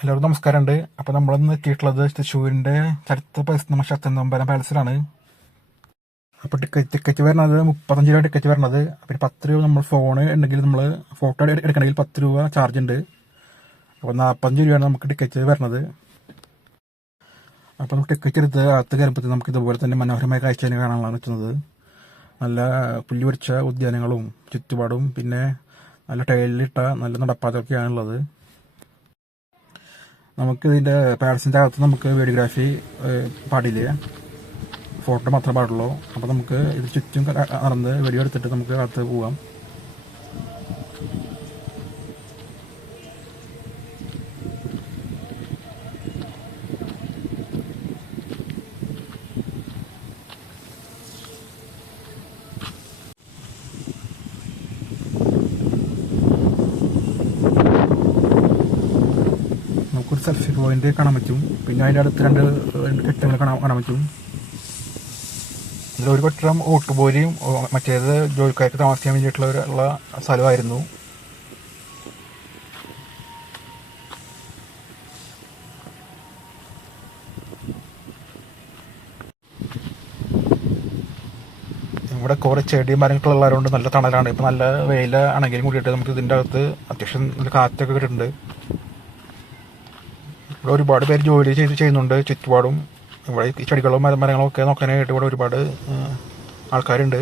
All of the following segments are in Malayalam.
എല്ലാവർക്കും നമസ്കാരമുണ്ട്. അപ്പോൾ നമ്മളിന്ന് എത്തിയിട്ടുള്ളത് തൃശ്ശൂരിൻ്റെ ചരിത്ര പരിസ്ഥിതി ശക്തനമ്പലം പാലസിലാണ്. അപ്പോൾ ടിക്കറ്റ് വരുന്നത് 35 രൂപ ടിക്കറ്റ് വരുന്നത്. പിന്നെ 10 രൂപ നമ്മൾ ഫോൺ ഉണ്ടെങ്കിൽ നമ്മൾ ഫോട്ടോ എടുക്കണമെങ്കിൽ 10 രൂപ ചാർജ് ഉണ്ട്. അപ്പോൾ 45 രൂപയാണ് നമുക്ക് ടിക്കറ്റ് വരുന്നത്. അപ്പോൾ നമുക്ക് ടിക്കറ്റ് എടുത്ത് അകത്ത് കയറുമ്പോഴത്തേക്ക് നമുക്ക് ഇതുപോലെ തന്നെ മനോഹരമായ കാഴ്ച തന്നെ കാണാനാണ് പറ്റുന്നത്. നല്ല പുല്ല് പൊരിച്ച ഉദ്യാനങ്ങളും ചുറ്റുപാടും പിന്നെ നല്ല ടൈലിട്ട നല്ല നടപ്പാതൊക്കെയാണുള്ളത്. നമുക്ക് ഇതിൻ്റെ പാലസിൻ്റെ അകത്ത് നമുക്ക് വീഡിയോഗ്രാഫി പാടില്ല, ഫോട്ടോ മാത്രമേ പാടുള്ളൂ. അപ്പോൾ നമുക്ക് ഇത് ചുറ്റും നടന്ന് വീഡിയോ എടുത്തിട്ട് നമുക്ക് അകത്ത് പോകാം. നമുക്കൊരു സെൽഫി പോയിന്റ് കാണാൻ പറ്റും. പിന്നെ അതിൻ്റെ അടുത്ത് രണ്ട് കെട്ടിടങ്ങൾ കാണാൻ പറ്റും. ഇതിലൊരു കെട്ടിടം ഓട്ടുപോലെയും മറ്റേത് ജോലിക്കാർക്ക് താമസിക്കാൻ വേണ്ടിയിട്ടുള്ള സ്ഥലമായിരുന്നു. ഇവിടെ കുറേ ചെടിയും മരങ്ങളൊക്കെ ഉള്ളതുകൊണ്ട് നല്ല തണലാണ്. ഇപ്പം നല്ല വെയില ആണെങ്കിലും കൂടിയിട്ട് നമുക്ക് ഇതിൻ്റെ അകത്ത് അത്യാവശ്യം നല്ല കാറ്റൊക്കെ കിട്ടുന്നുണ്ട്. ഇവിടെ ഒരുപാട് പേര് ജോലി ചെയ്യുന്നുണ്ട് ചുറ്റുപാടും. ഇവിടെ ഈ ചെടികളും മരങ്ങളും ഒക്കെ നോക്കാനായിട്ട് ഇവിടെ ഒരുപാട് ആൾക്കാരുണ്ട്.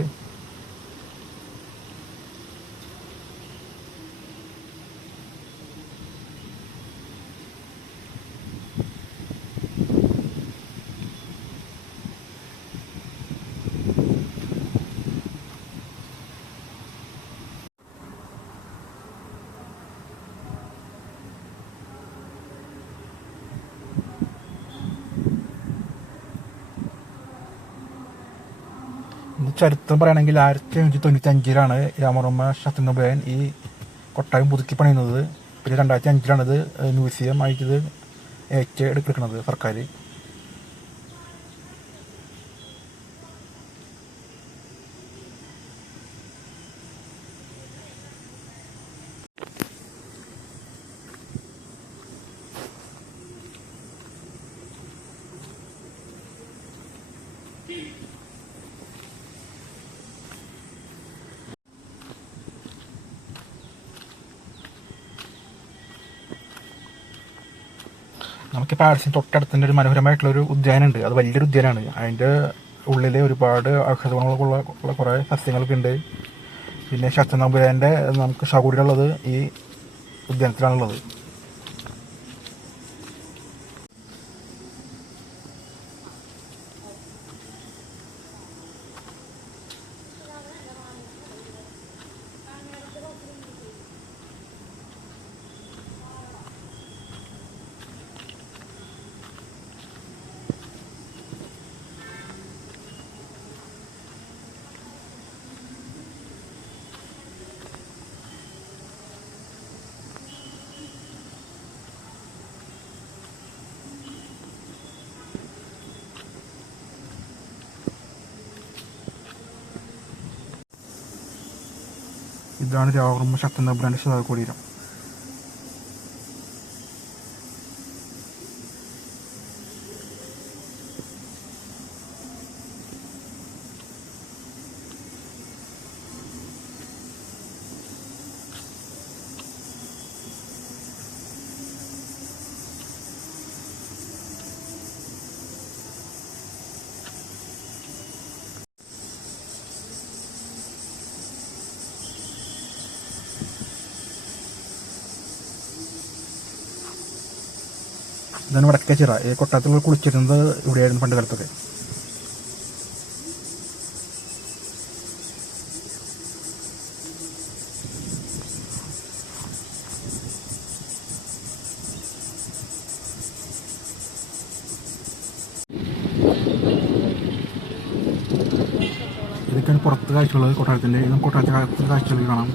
ചരിത്രം പറയുകയാണെങ്കിൽ 1595 രാമവർമ്മ ശക്തനമ്പലൻ ഈ കൊട്ടാരം പുതുക്കി പണിയുന്നത്. പിന്നെ 2005 മ്യൂസിയം ആയിട്ട് ഏറ്റെടുക്കുന്നത് സർക്കാർ. നമുക്ക് പാലസിന് തൊട്ടടുത്ത് തന്നെ ഒരു മനോഹരമായിട്ടുള്ളൊരു ഉദ്യാനമുണ്ട്. അത് വലിയൊരു ഉദ്യാനമാണ്. അതിൻ്റെ ഉള്ളിൽ ഒരുപാട് ഔഷധ ഗുണങ്ങളുള്ള കുറേ സസ്യങ്ങളൊക്കെ ഉണ്ട്. പിന്നെ ശക്തനമ്പുരാൻ്റെ നമുക്ക് ശകുടിയുള്ളത് ഈ ഉദ്യാനത്തിലാണുള്ളത്. ഇതാണ് രാമവർമ്മ ശക്തനമ്പുരാൻ്റെ ശതാകുടീരം. ഇതാണ് വടക്കേച്ചിറ. ഈ കൊട്ടാരത്തിൽ കുളിച്ചിരുന്നത് ഇവിടെയായിരുന്നു പണ്ട് കാലത്തൊക്കെ. ഇതൊക്കെയാണ് പുറത്ത് കാഴ്ചകൾ കൊട്ടാരത്തിൻ്റെ. ഇതും കൊട്ടാരത്തിൻ്റെ കാഴ്ചകൾ കാണാം.